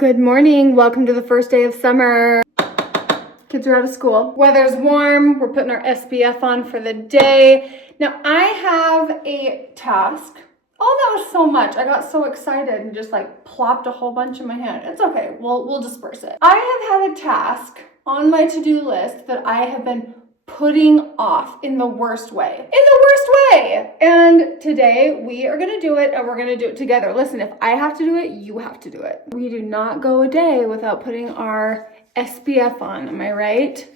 Good morning. Welcome to the first day of summer. Kids are out of school. Weather's warm. We're putting our SPF on for the day. Now I have a task. Oh, that was so much. I got so excited and just like plopped a whole bunch in my hand. It's okay. We'll disperse it. I have had a task on my to-do list that I have been putting off in the worst way. And today we are gonna do it and we're gonna do it together. Listen, if I have to do it, you have to do it. We do not go a day without putting our SPF on, am I right?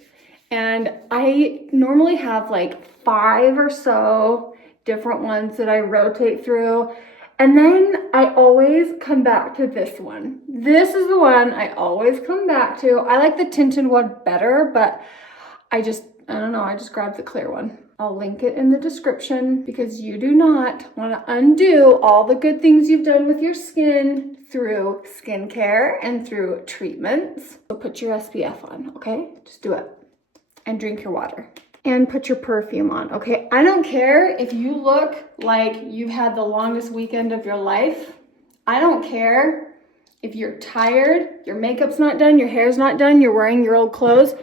And I normally have like 5 or so different ones that I rotate through. And then I always come back to this one. This is the one I always come back to. I like the tinted one better, but I don't know, I just grabbed the clear one. I'll link it in the description because you do not want to undo all the good things you've done with your skin through skincare and through treatments. So put your SPF on, okay? Just do it. And drink your water. And put your perfume on, okay? I don't care if you look like you've had the longest weekend of your life. I don't care if you're tired, your makeup's not done, your hair's not done, you're wearing your old clothes.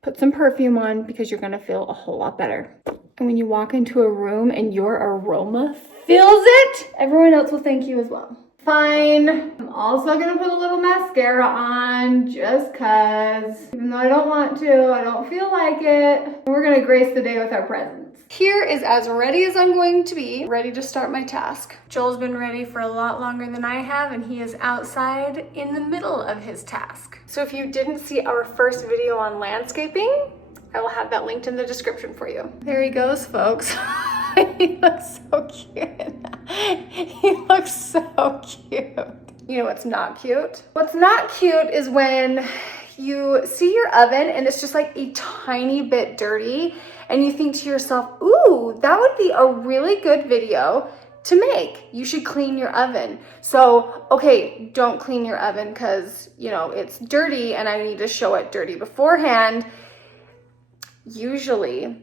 Put some perfume on because you're gonna feel a whole lot better. And when you walk into a room and your aroma fills it, everyone else will thank you as well. Fine. I'm also gonna put a little mascara on just cause. Even though I don't want to, I don't feel like it. We're gonna grace the day with our presents. Here is as ready as I'm going to be, ready to start my task. Joel's been ready for a lot longer than I have, and he is outside in the middle of his task. So if you didn't see our first video on landscaping, I will have that linked in the description for you. There he goes, folks. He looks so cute. He looks so cute. You know what's not cute? What's not cute is when you see your oven and it's just like a tiny bit dirty and you think to yourself, ooh, that would be a really good video to make. You should clean your oven. So, okay, don't clean your oven because, you know, it's dirty and I need to show it dirty beforehand. Usually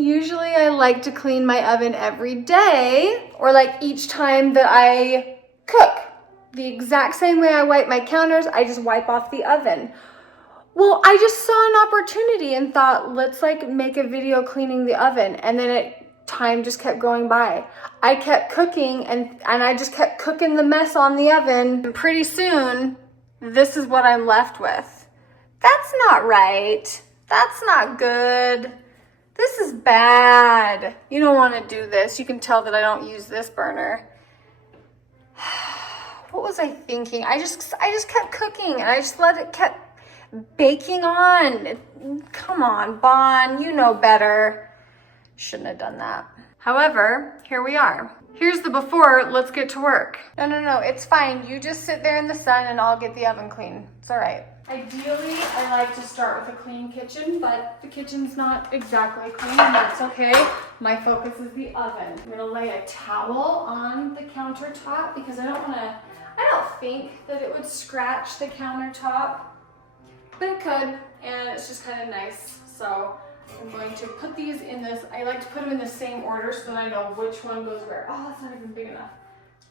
I like to clean my oven every day or like each time that I cook. The exact same way I wipe my counters, I just wipe off the oven. Well, I just saw an opportunity and thought, let's like make a video cleaning the oven. And then time just kept going by. I kept cooking and I just kept cooking the mess on the oven. And pretty soon, this is what I'm left with. That's not right. That's not good. This is bad. You don't want to do this. You can tell that I don't use this burner. What was I thinking? I just kept cooking and I just let it kept baking on. Come on, Bon, you know better. Shouldn't have done that. However, here we are. Here's the before, let's get to work. No, it's fine. You just sit there in the sun and I'll get the oven clean. It's all right. Ideally, I like to start with a clean kitchen, but the kitchen's not exactly clean, and that's okay. My focus is the oven. I'm gonna lay a towel on the countertop because I don't think that it would scratch the countertop, but it could, and it's just kind of nice. So I'm going to put these in this, I like to put them in the same order so that I know which one goes where. Oh, that's not even big enough.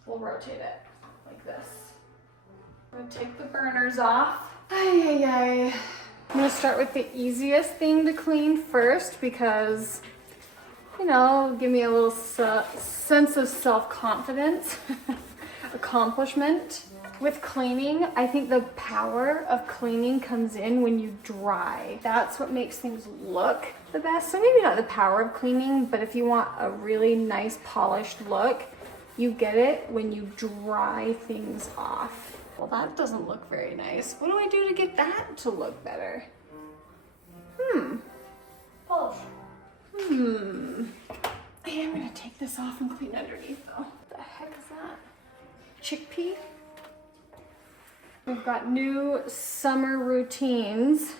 We'll rotate it like this. I'm gonna take the burners off. I'm gonna start with the easiest thing to clean first because, you know, give me a little sense of self-confidence, accomplishment. With cleaning, I think the power of cleaning comes in when you dry. That's what makes things look the best. So maybe not the power of cleaning, but if you want a really nice polished look, you get it when you dry things off. Well, that doesn't look very nice. What do I do to get that to look better? Polish. Hey, I'm gonna take this off and clean underneath though. What the heck is that? Chickpea? We've got new summer routines.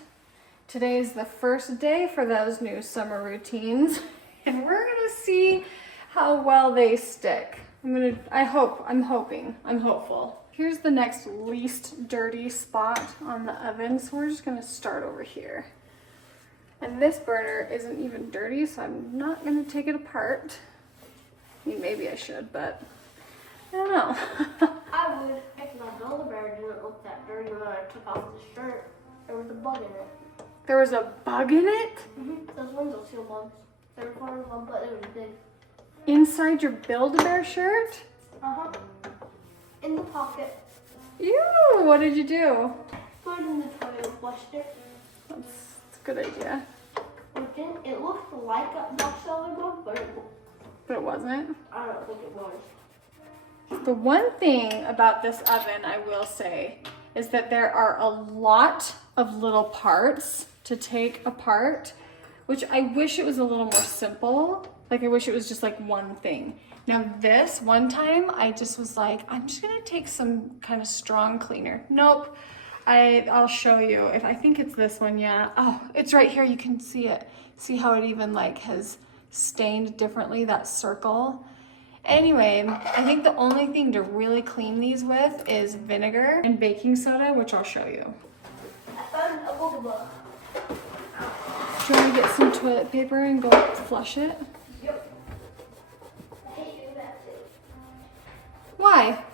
Today is the first day for those new summer routines, and we're gonna see how well they stick. I'm hopeful. Here's the next least dirty spot on the oven, so we're just gonna start over here. And this burner isn't even dirty, so I'm not gonna take it apart. I mean, maybe I should, but I don't know. I would if my Build-A-Bear didn't look that dirty when I took off the shirt. There was a bug in it. There was a bug in it? Those window seal bugs. They were part of them, but it was big. Inside your Build-A-Bear shirt? Uh-huh. In the pocket. Ew, what did you do? Put it in the toilet and flushed it. That's a good idea. It looked like a box elder bug, But it wasn't? I don't think it was. The one thing about this oven, I will say, is that there are a lot of little parts to take apart, which I wish it was a little more simple. Like I wish it was just like one thing. Now this one time I just was like, I'm just gonna take some kind of strong cleaner. Nope, I'll show you. If I think it's this one, yeah. Oh, it's right here, you can see it. See how it even like has stained differently, that circle. Anyway, I think the only thing to really clean these with is vinegar and baking soda, which I'll show you. I found a bug. Do you want to get some toilet paper and go flush it? Yep. I hate doing that too. Why?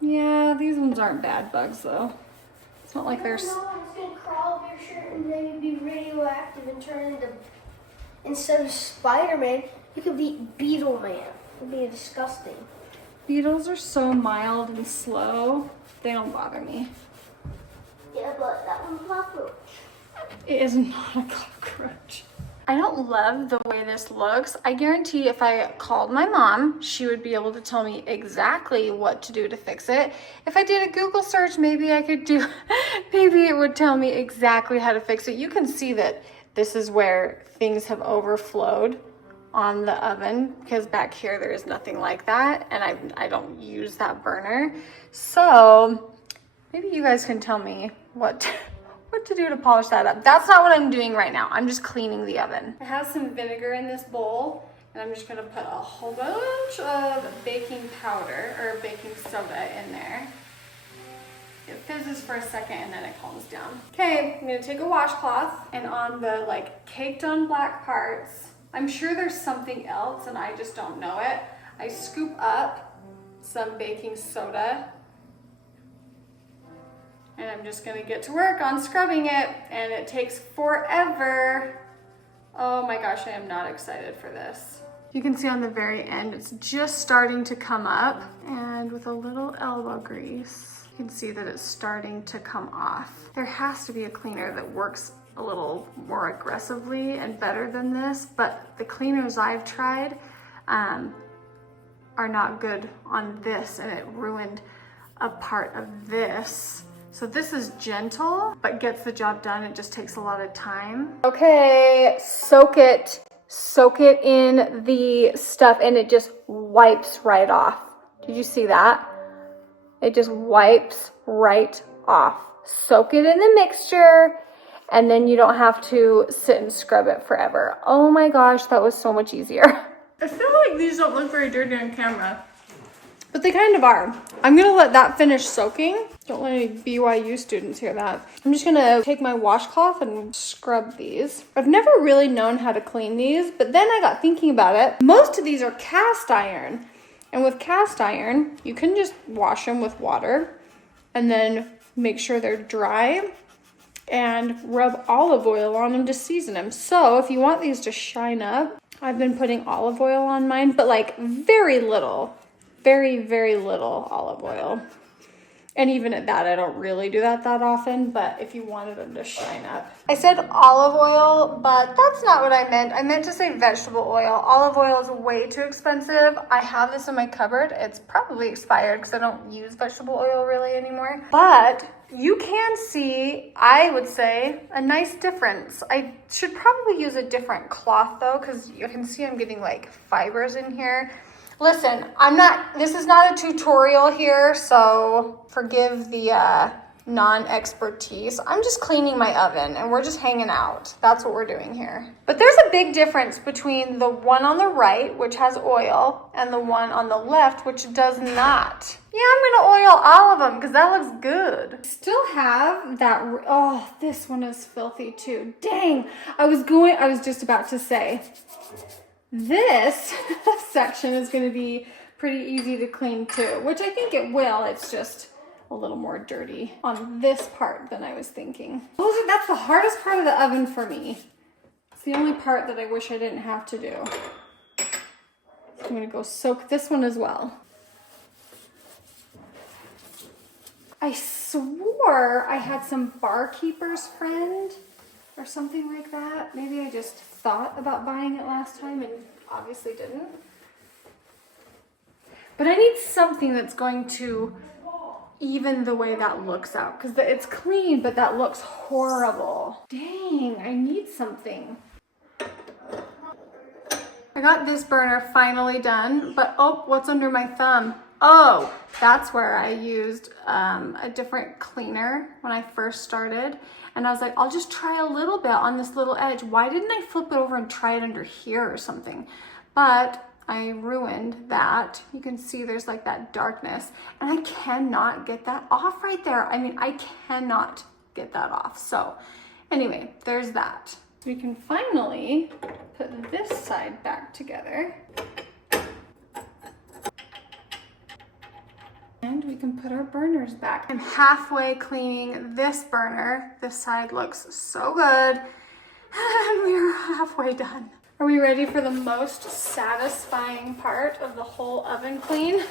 Yeah, these ones aren't bad bugs though. It's not like there's... No, it's gonna crawl up your shirt and then you'd be radioactive and turn into... Instead of Spider-Man, you could be Beetle Man. It'd be disgusting. Beetles are so mild and slow, they don't bother me. Yeah, but that one's a cockroach. It is not a cockroach. I don't love the way this looks. I guarantee if I called my mom, she would be able to tell me exactly what to do to fix it. If I did a Google search, maybe I could do, maybe it would tell me exactly how to fix it. You can see that this is where things have overflowed on the oven because back here there is nothing like that and I don't use that burner. So maybe you guys can tell me what to do to polish that up. That's not what I'm doing right now. I'm just cleaning the oven. I have some vinegar in this bowl and I'm just gonna put a whole bunch of baking powder or baking soda in there. It fizzes for a second and then it calms down. Okay, I'm gonna take a washcloth and on the like caked on black parts, I'm sure there's something else and I just don't know it. I scoop up some baking soda and I'm just gonna get to work on scrubbing it and it takes forever. Oh my gosh, I am not excited for this. You can see on the very end, it's just starting to come up and with a little elbow grease, you can see that it's starting to come off. There has to be a cleaner that works a little more aggressively and better than this, but the cleaners I've tried are not good on this and it ruined a part of this. So this is gentle, but gets the job done. It just takes a lot of time. Okay, soak it in the stuff and it just wipes right off. Did you see that? It just wipes right off. Soak it in the mixture and then you don't have to sit and scrub it forever. Oh my gosh, that was so much easier. I feel like these don't look very dirty on camera, but they kind of are. I'm gonna let that finish soaking. Don't let any BYU students hear that. I'm just gonna take my washcloth and scrub these. I've never really known how to clean these, but then I got thinking about it. Most of these are cast iron. And with cast iron, you can just wash them with water and then make sure they're dry and rub olive oil on them to season them. So if you want these to shine up, I've been putting olive oil on mine, but like very little. Very, very little olive oil. And even at that, I don't really do that often, but if you wanted them to shine up. I said olive oil, but that's not what I meant. I meant to say vegetable oil. Olive oil is way too expensive. I have this in my cupboard. It's probably expired because I don't use vegetable oil really anymore. But you can see, I would say, a nice difference. I should probably use a different cloth though, because you can see I'm getting like fibers in here. Listen, this is not a tutorial here, so forgive the non-expertise. I'm just cleaning my oven and we're just hanging out. That's what we're doing here. But there's a big difference between the one on the right, which has oil, and the one on the left, which does not. Yeah, I'm gonna oil all of them because that looks good. Still have that, oh, this one is filthy too. Dang, I was just about to say, This section is going to be pretty easy to clean too, which I think it will. It's just a little more dirty on this part than I was thinking. That's the hardest part of the oven for me. It's the only part that I wish I didn't have to do. So I'm going to go soak this one as well. I swore I had some barkeeper's friend or something like that. Maybe I just thought about buying it last time and obviously didn't. But I need something that's going to even the way that looks out, because it's clean, but that looks horrible. Dang, I need something. I got this burner finally done, but oh, what's under my thumb? Oh, that's where I used a different cleaner when I first started. And I was like, I'll just try a little bit on this little edge. Why didn't I flip it over and try it under here or something? But I ruined that. You can see there's like that darkness, and I cannot get that off right there. I mean, I cannot get that off. So anyway, there's that. We can finally put this side back together. And we can put our burners back. I'm halfway cleaning this burner. This side looks so good. And we're halfway done. Are we ready for the most satisfying part of the whole oven clean?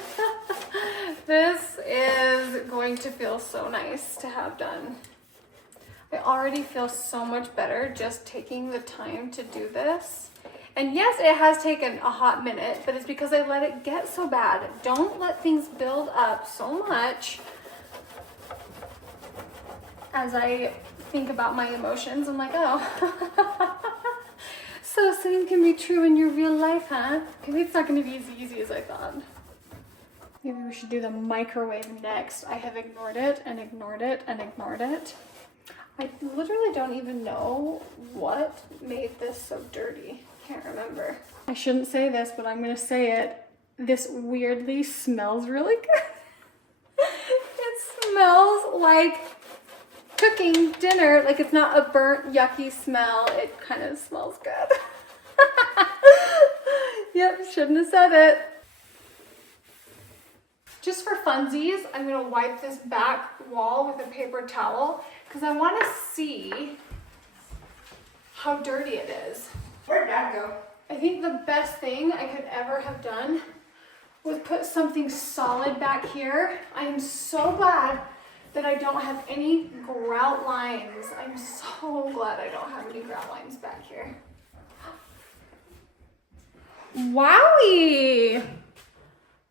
This is going to feel so nice to have done. I already feel so much better just taking the time to do this. And yes, it has taken a hot minute, but it's because I let it get so bad. Don't let things build up so much. As I think about my emotions, I'm like, oh. So same can be true in your real life, huh? Maybe it's not going to be as easy as I thought. Maybe we should do the microwave next. I have ignored it and ignored it and ignored it. I literally don't even know what made this so dirty. Can't remember. I shouldn't say this, but I'm gonna say it. This weirdly smells really good. It smells like cooking dinner. Like it's not a burnt, yucky smell. It kind of smells good. Yep, shouldn't have said it. Just for funsies, I'm gonna wipe this back wall with a paper towel because I want to see how dirty it is. Where'd that go? I think the best thing I could ever have done was put something solid back here. I am so glad that I don't have any grout lines. I'm so glad I don't have any grout lines back here. Wowie!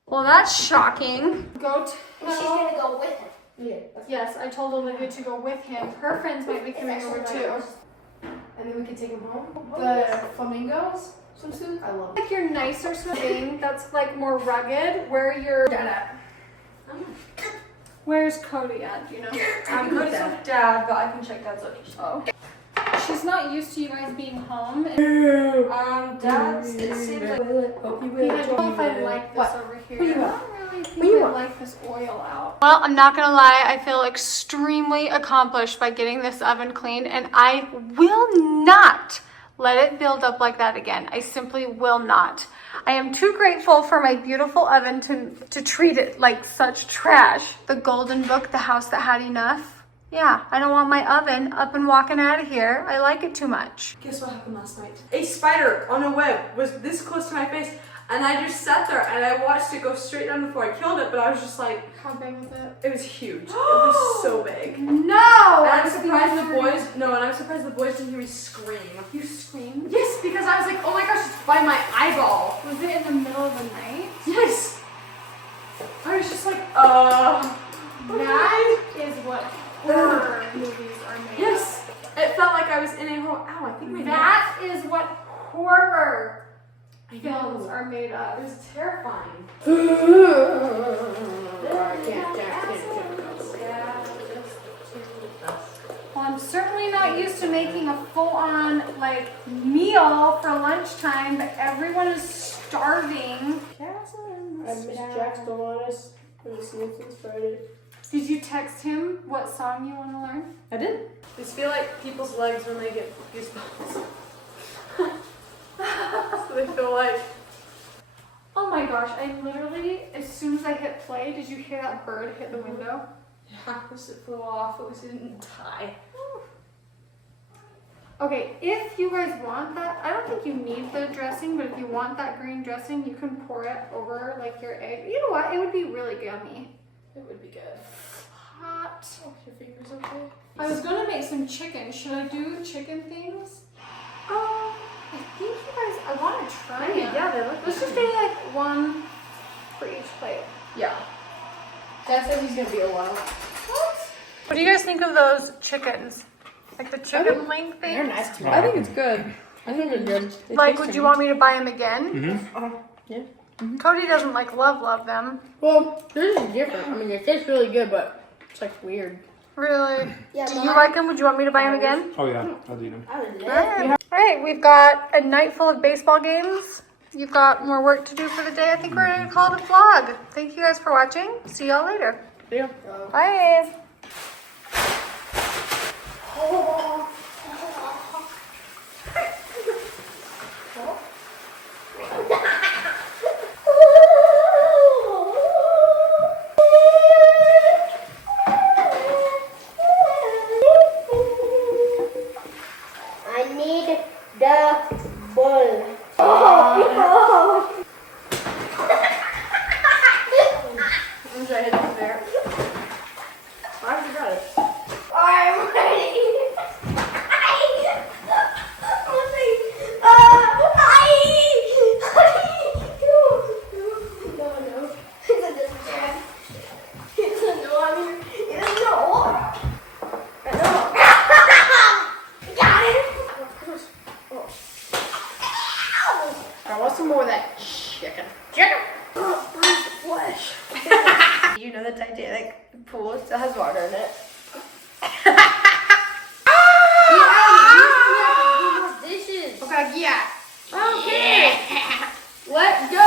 Well, that's shocking. Go She's gonna go with him. Yeah. Yes, I told Olivia to go with him. Her friends might be coming over too. And then we can take them home. The flamingos swimsuit, I love it. Like your nicer swimming, that's like more rugged. Where your dad at? Where's Cody at? Do you know? Cody's with Dad, but I can check Dad's location. Oh. She's not used to you guys being home. Dad's, it seems like... Hope you will. I don't know if I like this over here. What do you I want? don't really think What do you I want? like this oil out. Well, I'm not gonna lie, I feel extremely accomplished by getting this oven cleaned, and I will not let it build up like that again. I simply will not. I am too grateful for my beautiful oven to treat it like such trash. The golden book, The House That Had Enough. Yeah, I don't want my oven up and walking out of here. I like it too much. Guess what happened last night? A spider on a web was this close to my face, and I just sat there and I watched it go straight down the floor. I killed it, but I was just like... How big was it? It was huge. It was so big. No! And I'm surprised the boys... No, and I'm surprised the boys didn't hear me scream. You screamed? Yes, because I was like, oh my gosh, it's by my eyeball. Was it in the middle of the night? Yes. I was just like, That is what horror movies are made Yes. It felt like I was in a horror... Ow, I think my of. That is what horror I films know. are made of. It was terrifying. Well, I'm certainly not used to making a full-on, like, meal for lunchtime, but everyone is starving. I miss Jack still on us. We've seen since Friday. Did you text him what song you want to learn? I did. Just feel like people's legs when they get goosebumps. It's the They feel like. Oh my gosh, I literally, as soon as I hit play, did you hear that bird hit the window? Yeah, this it flew off. At least it didn't die. Okay, if you guys want that, I don't think you need the dressing, but if you want that green dressing, you can pour it over like your egg. You know what? It would be really yummy. It would be good. Hot. Oh, your finger's okay. I was gonna make some chicken. Should I do chicken things? I think you guys, I want to try it. Yeah, they look. Let's just do like one for each plate. Yeah. Dad said he's gonna be a while. What do you guys think of those chickens? Like the chicken link thing? They're nice too. I think it's good. I think they're good. They Like, taste would you good. want me to buy them again? Yeah. Cody doesn't like love them. Well, this is different. I mean, it tastes really good, but it's like weird. Really? Yeah, Do you like them? Would you want me to buy them again? Oh yeah, I'll eat them. I would love All right, we've got a night full of baseball games. You've got more work to do for the day. I think we're going to call it a vlog. Thank you guys for watching. See y'all later. Yeah. Bye. I need the bull. I'm trying to hit it there. I forgot it. I'm ready. I want some more of that chicken. You know the Titanic pool still has water in it. Dishes. Okay, yeah. Okay. Let go.